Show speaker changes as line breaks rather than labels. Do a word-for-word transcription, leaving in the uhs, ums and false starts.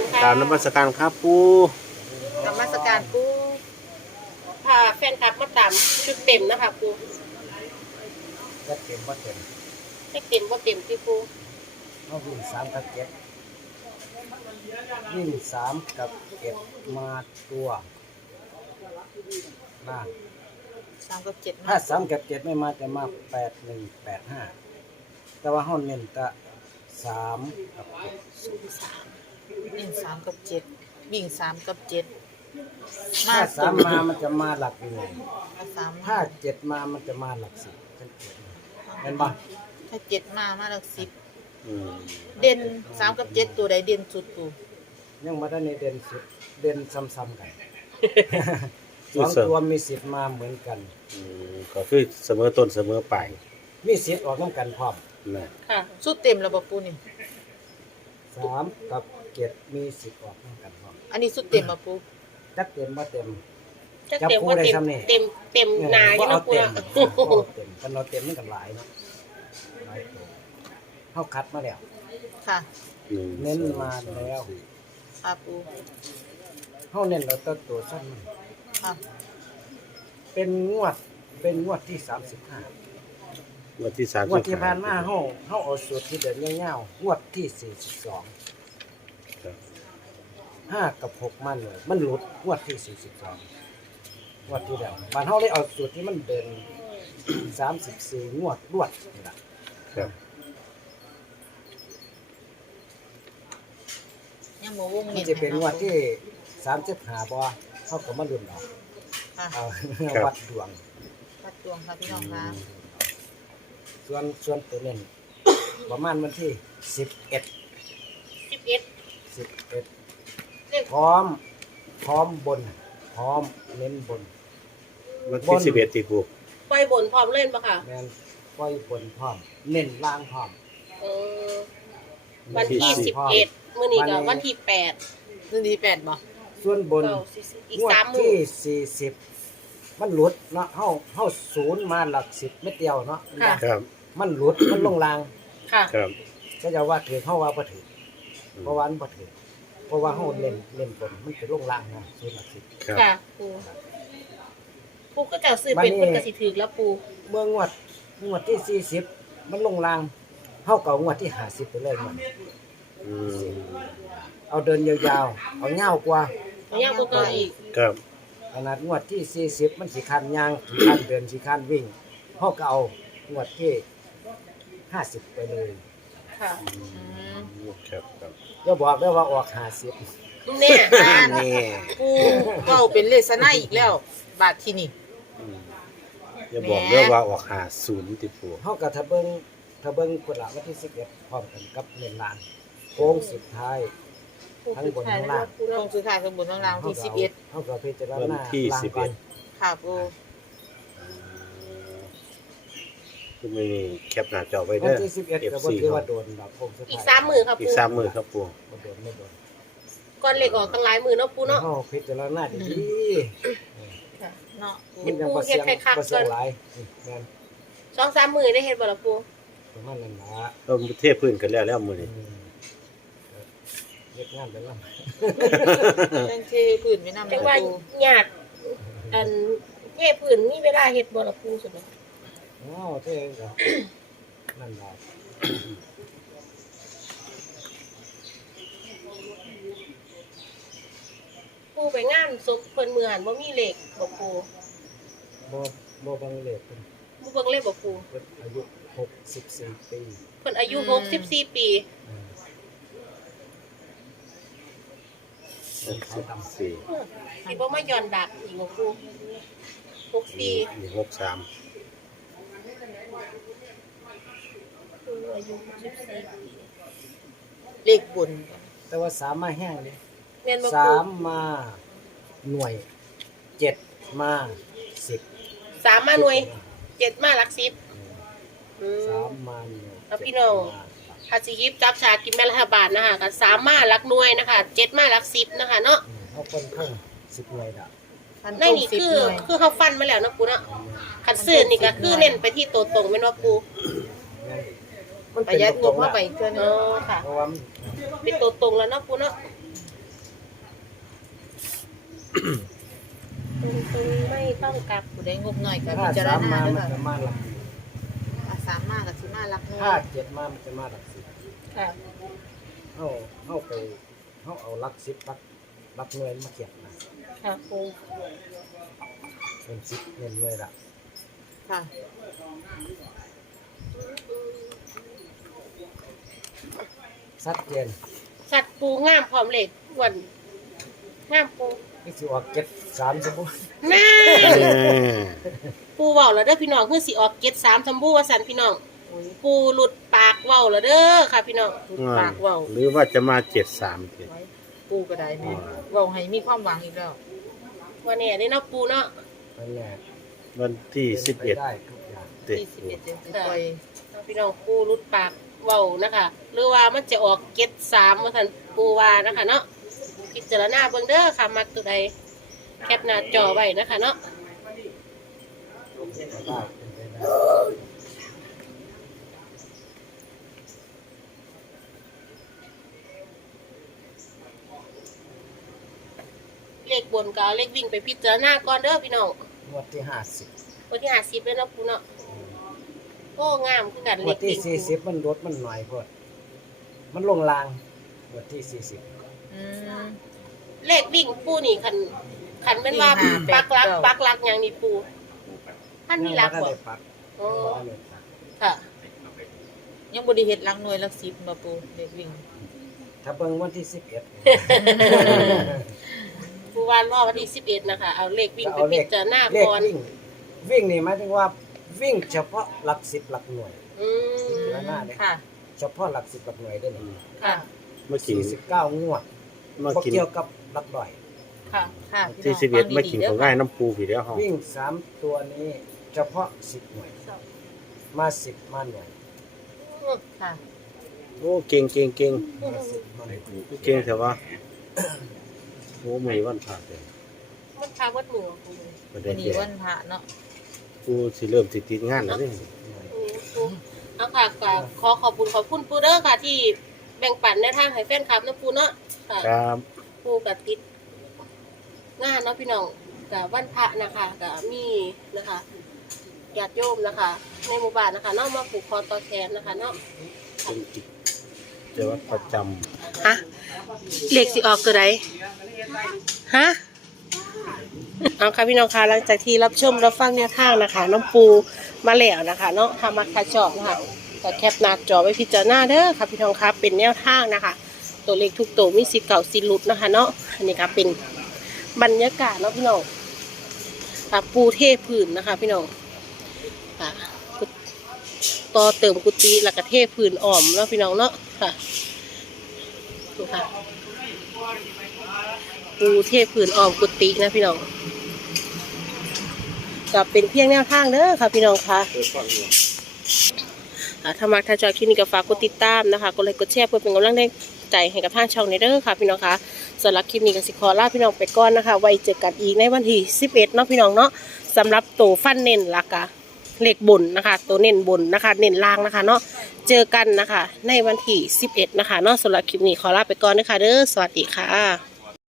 กราบนมัสการครับปู
นมัสการปูพาแฟนคลับมาตามชุดเต็มนะคะปู
จะเต็มว่าเต็ม
ให้เต็มว่าเต็มที่ปู
เขาวิ่งสามกับเจ็ดวิ่งสามกับเจ็ดมาตัวล่าง
สามกับเจ็ด
ถ้าสามกับเจ็ดไม่มาจะมาแปดหนึ่งแปดห้าแต่ว่าห้องเน้นจะสามกับเจ็ด
ศูนย์สามวิ่งสามกับเจ็ดวิ่งสามกับเจ็ด
ถ้าสามมามันจะมาหลักหนึ่งถ้าเจ็ดมามันจะมาหลักสิบเห็นบ้าง
ถ้าเจ็ดมามาหลักสิบเด่นสามกับเจ็ดตัวใดเด่นสุดปู
ยังมาได้ในเด่นสุดเด่นซ้ำๆกันสองตัวมีสิทธิ์มาเหมือนกัน
ก็คือเสมอต้นเสมอปลาย
มีสิทธิ์ออกน้ำกันพร้อม
ค่ะสุดเต็มแล้วบ่ปูนี่
สามกับเจ็ดมีสิทธิ์ออกน้ำกันพร้อม
อันนี้สุดเต็มบ่ปู
จักเต็มบ่เต็ม
จักเต็มบ่เต็มเต็มเต็มนาอยู่เนาะปูเนาะ
เต็มกันเราเต็มมันกันหลายเนาะหลายตัวเฮาคัดมาแล้ว
ค่ะ
เน้นมาแล้ว
ค่ะปู
เฮาเน้นเราตัวตัวสั้น
ค่ะ
เป็นงวดเป็นงวดที่สามสิบห้า
งวดที่สามสิบห้าง
วดที่ผ่านมาเฮาเฮาเอาสูตรที่เดินยาวๆงวดที่สี่สิบสองห้ากับหกมันเลยมันหลุดงวดที่สี่สิบสองงวดที่แล้วบ้านเฮาเลยเอาสูตรที่มันเดินสามสิบสี่งวดรวดนี่ล่ะ
ครับ
ยังบ่วง
มันจะเป็นงวดที่สามสิบห้าบ่เฮาก็มาลุ้นเอาเอาวัดดวง
วัดดวงค่ะพี่น้องค่ะ
ส่วนส่วนตัวเน้นประมาณวันที่สิบเอ็ด
สิบเอ็ด
สิบเอ็ดพร้อมพร้อมบนพร้อมเน้นบน
วันที่สิบเอ็ดติปู
ปล่อยบนพร้อมเล่นป่ะค่ะ
แม่นปล่อยบนพร้อมเน้นล่างพร้อม
เออวันที่สิบเอ็ดมื้อนี้ก็วันที่แปดมื้อนี้แปดบ่
ส่วนบน
อีกสามมื้อ
ที่สี่สิบมันหลุดเนาะเฮาเฮาศูนย์มาหลักสิบเม็ดเดียวเนาะ
ครับ
มันหลุดมันลงล่าง
ค่ะ
ครับ
ก็จะว่าถือเฮาว่าบ่ถือเพราะว่ามันบ่ถือเพราะว่าเฮาเล่นเล่นบนมันเป็นลงล่างนะศูนย์หลักสิบ
ค่ะปูปูก็จะซื้อเป็นเพิ่นก็สิถูกแล้วปู
เมื่องวดงวดที่สี่สิบมันลงล่างเฮาก็งวดที่ห้าสิบไปเลยมัน
อืม
เอาเดินยาวๆเอายาวกว่า
เอายาวกว่าอีก
ครับ
ขนาดงวดที่สี่สิบมันสิคันย่างสิคันเดินสิคันวิ่งเฮาก็เอางวดที่ห้าสิบไปเลย
ค่ะ
อืมครับครับ
อย่าบอกได้ว่าออกห้าสิบ
เนี่ยนี่ปูเว้าเป็นเลขไนอีกแล้วบาดที่นี่
อย่าบอกเด้อว่าออกห้าสิบติปู
เฮาก็ถ้าเบิ่งถ้าเบิ่งคนละวันที่สิบเอ็ดพร้อมกันกับเน้นล่างโค้งสุดท้ายทั้งบนทั้งล่าง
โค้งสุดท้ายทั้งบนทั้งล่างที่สิบเอ็ด
เฮาก็พิจารณา
ที่สิบเอ็ด
ค่ะปู
คือมีแคปหน้าจอไว้เด้อ
วันที่สิบเอ็ดก็บ่ถือว่าโดนดอกโค้งสุดท้าย
อีกสามมื้อครับปู
อีกสามมื้อครับปู
บ่โดนไม่โดน
ก่อนเลขออกตั้งหลายมื้อเนาะปูเนาะ
เฮาพิจารณาดี
ๆค่ะเนาะ
เฮ็ดปูเฮ็ดให้คักก่อนหลายแม่น
สองสามมื้อได้เฮ็ดบ่ล่ะปู
ประมาณนั้นล่ะ
เออเทพื้นกันแล้วแล้วมื้อนี้
เฮ็ดงานไปแล้ว
จังที่พื้นไม่นำจังว่ายากอันเทพื้นมีเวลาเฮ็ดบ่ล่ะปูซั่นน่ะ
อ๋อเท่ก็นั่นล่ะ
ปูไปงานศพเพิ่นมื้อหันบ่มีเลขบ่ปู
บ่บ่บังเลขเพิ่น
บ่เบิ่งเลขบ่ปู
เพิ่นอายุหกสิบสี่ปี
เพิ่นอายุหกสิบสี่ปี
หกสิบสี่
สิบ่มาย้อนดักอีกบ่ปูหกสิบสี่
หกสิบสาม
อายุหกสิบสี่ปีเลขบน
แต่ว่าสามมาแห้งเลย
แม่นบ่ปู
สามมาหน่วยเจ็ดมาสิบ
สามมาหน่วยเจ็ดมาหลักสิบ
สามมาหน่วย
ครับพี่น้องถ้าสิหยิบจับฉากกินแม่รัฐบาลนะคะก็สามมาหลักหน่วยนะคะเจ็ดมาหลักสิบนะคะเนาะ
เฮาเพิ่นเพิ่มสิบหน่วยดอก
ในนี่คือคือเฮาฟันมาแล้วเนาะปูเนาะคันซื้อนี่ก็คือเน้นไปที่ตัวตรงแม่นว่าปู
มัน
ประหยัดงบเข้าไปอีกเทื่อนึงอ๋อค่ะ
เพราะว่า
เป็นตัวตรงแล้วเนาะปูเนาะตรงตรงไม่ต้องกลับ
ผู้ใดงบหน่อยก็
ถ้า
พิจาร
สาม
ณา
มา
เด้อ
มัน
ค่ะ
จะมาหลัก
ถ้าสามมากก็สิมารักน้อ
ถ้าย เจ็ดมามันจะมาหลักสิบ
ค่ะ
เอาเอาไปเอาเอาหลักสิบหลักหลักหน่วยมาเขียนนะ
ค่ะปู
เป็นสิบเงินหน่วยละ
ค่ะ
ชัดเจน
สัตว์ปูงามพร้อมเหล็กวันงามปู
นี่สิออกเจ็ดสามสมบูรณ์
แม่
เออ
ปูเว้าแล้วเด้อพี่น้องคือสิออกเก็ดสามสมบูว่าสันพี่น้องปูหลุดปากเว้าแล้วเด้อค่ะพี่น้องหลุดปากเว้า
หรือว่าจะมาเจ็ดสามเจ็ด
ปูก็ได้แม่เว้าให้มีความหวังอีกแล้ว
วันนี้ได้เนาะปูเนาะ
นั่นแหละ
วันที่สิบเอ็ด
ได้ทุกอย่าง
เด็ก
ที่สิบเอ็ดเดือนสิปล่อย
พี่น้องปูหลุดปากเว้านะคะหรือว่ามันจะออกเก็ดสามว่าสันปูว่านะคะเนาะพิจารณาเบิ่งเด้อค่ะมักตัวใดแคปหน้าจอไว้นะคะเนาะ
ได้เป็นไปได้
เลขบนก็เอาเลขวิ่งไปพิจารณาก่อนเด้อพี่น้อง
งวดที่ห้าสิบ
วันที่ห้าสิบเลยเนาะปูเนาะโอ้งามคือกัน
ง
เล
วด
ข
ที่
วิ่ง
สี่สิบมันลดมันหน่อยพอดมันลงลางงวดที่สี่สิบ
อืม
เลขวิ่งปูนี่คันคันเป็นว่า
วิ่งหาแป
ปั
ด
กหลัก
เก้า
ปักหลักอย่างนี้ปูท่านมีหลัก
ยัง
บ่
บ่ได้ปัก
โอ้
ยังบ่ได้ปัก
ค่ะ
ยังบ่ได้เฮ็ดหลักหน่วยหลักสิบบ่ปูเด็กวิ่ง
ถ้าเบิ่งวันที่สิบเอ็ด
ปูวานรอวันที่สิบเอ็ดนะคะ เอาเลขวิ่งไป
เอาเล
พิ
ข
จารณา
เลข
ก่อน
วิ่งวิ่งนี่หมายถึงว่าวิ่งเฉพาะหลักสิบหลักหน่วย
อืม
พิจารณาเลย
ค่ะ
เฉพาะหลักสิบหลักหน่วยด้วยนี่
ค่ะ
เมื่อกิน
สี่สิบเก้างวด
เมื่อ
บ่
กิน
เกี่ยวกับหลักร้อย
ค่ะ
ค่ะ
ที่สิบเอ็ดเมื่อกินของง่ายน้ำปูผีแล้วห้อง
วิ่งสามตัวนี้เฉพาะสิบหน่วย มาสิบมาหน่วย
ค่ะ
โอ้เก่งเก่งเก่ง
มาสิบมาหน่วย
เก่งแต่ว่าโอ้ไม่วันผ่านเลย
มันพาวัดมือปู
ประ
วั
เด็
น
น
นี้
เดียว
วันพระเนาะ
ปูสิเริ่มติดติดงานแล้วนี่
อืมปูเอาค่ะก็ขอขอบคุณขอบคุณปูเด้อค่ะ ที่แบ่งปันในทางให้แฟนคลับนะปูเนาะค่ะ
ครับ
ปูกับติดงานเนาะพี่น้องกับวันพระนะคะกับมีนะคะญาติโยมนะคะ ในหมู่บ้านนะคะเนาะมาผูกคอต่อแขนนะคะเนาะ
เป็นกิจจะว่าประจ
ฮะเลขสิออกตัวใดฮะเอาค่ะพี่น้องคะหลังจากที่รับชมรับฟังแนวทางนะคะ น้องปูมาแล้วนะคะ เนาะทำมาคาจอบนะคะก็แคปหน้าจอไว้พิจารณาเด้อค่ะพี่น้องคะเป็นแนวทางนะคะ ตัวเลขทุกตัวมีสิเก่าสิหลุดนะคะ เนาะอันนี้ก็เป็นบรรยากาศเนาะพี่น้องอ่ะปูเทพื้นนะคะ พี่น้องอ่ะกุต่อเติมกุฏิแล้วก็เทพื้นอ้อมเนาะพี่น้องเนาะค่ะดูค่ะปูเทพื้นอ้อมกุฏินะพี่น้องก็เป็นเพียงแนวทางเด้อค่ะพี่น้องค่ะ
ำเปิดฟังอยู่
อ่ะถ้ามักถ้าชอบคลิปนี้ก็ฝากกดติดตามนะคะกดไลค์กดแชร์เพื่อเป็นกำลังใจให้กับทางช่องในเด้อค่ะพี่น้องคะสำหรับคลิปนี้ก็สิขอลาพี่น้องไปก่อนนะคะไว้เจอกันอีกในวันที่สิบเอ็ดเนาะพี่น้องเนาะสำหรับตัวฟันเน้นละกะเลขบนนะคะตัวเน้นบนนะคะเน้นล่างนะคะเนาะเจอกันนะคะในวันที่สิบเอ็ดนะคะเนาะสำหรับคลิปนี้ขอลาไปก่อนนะคะเด้อสวัสดีค่ะ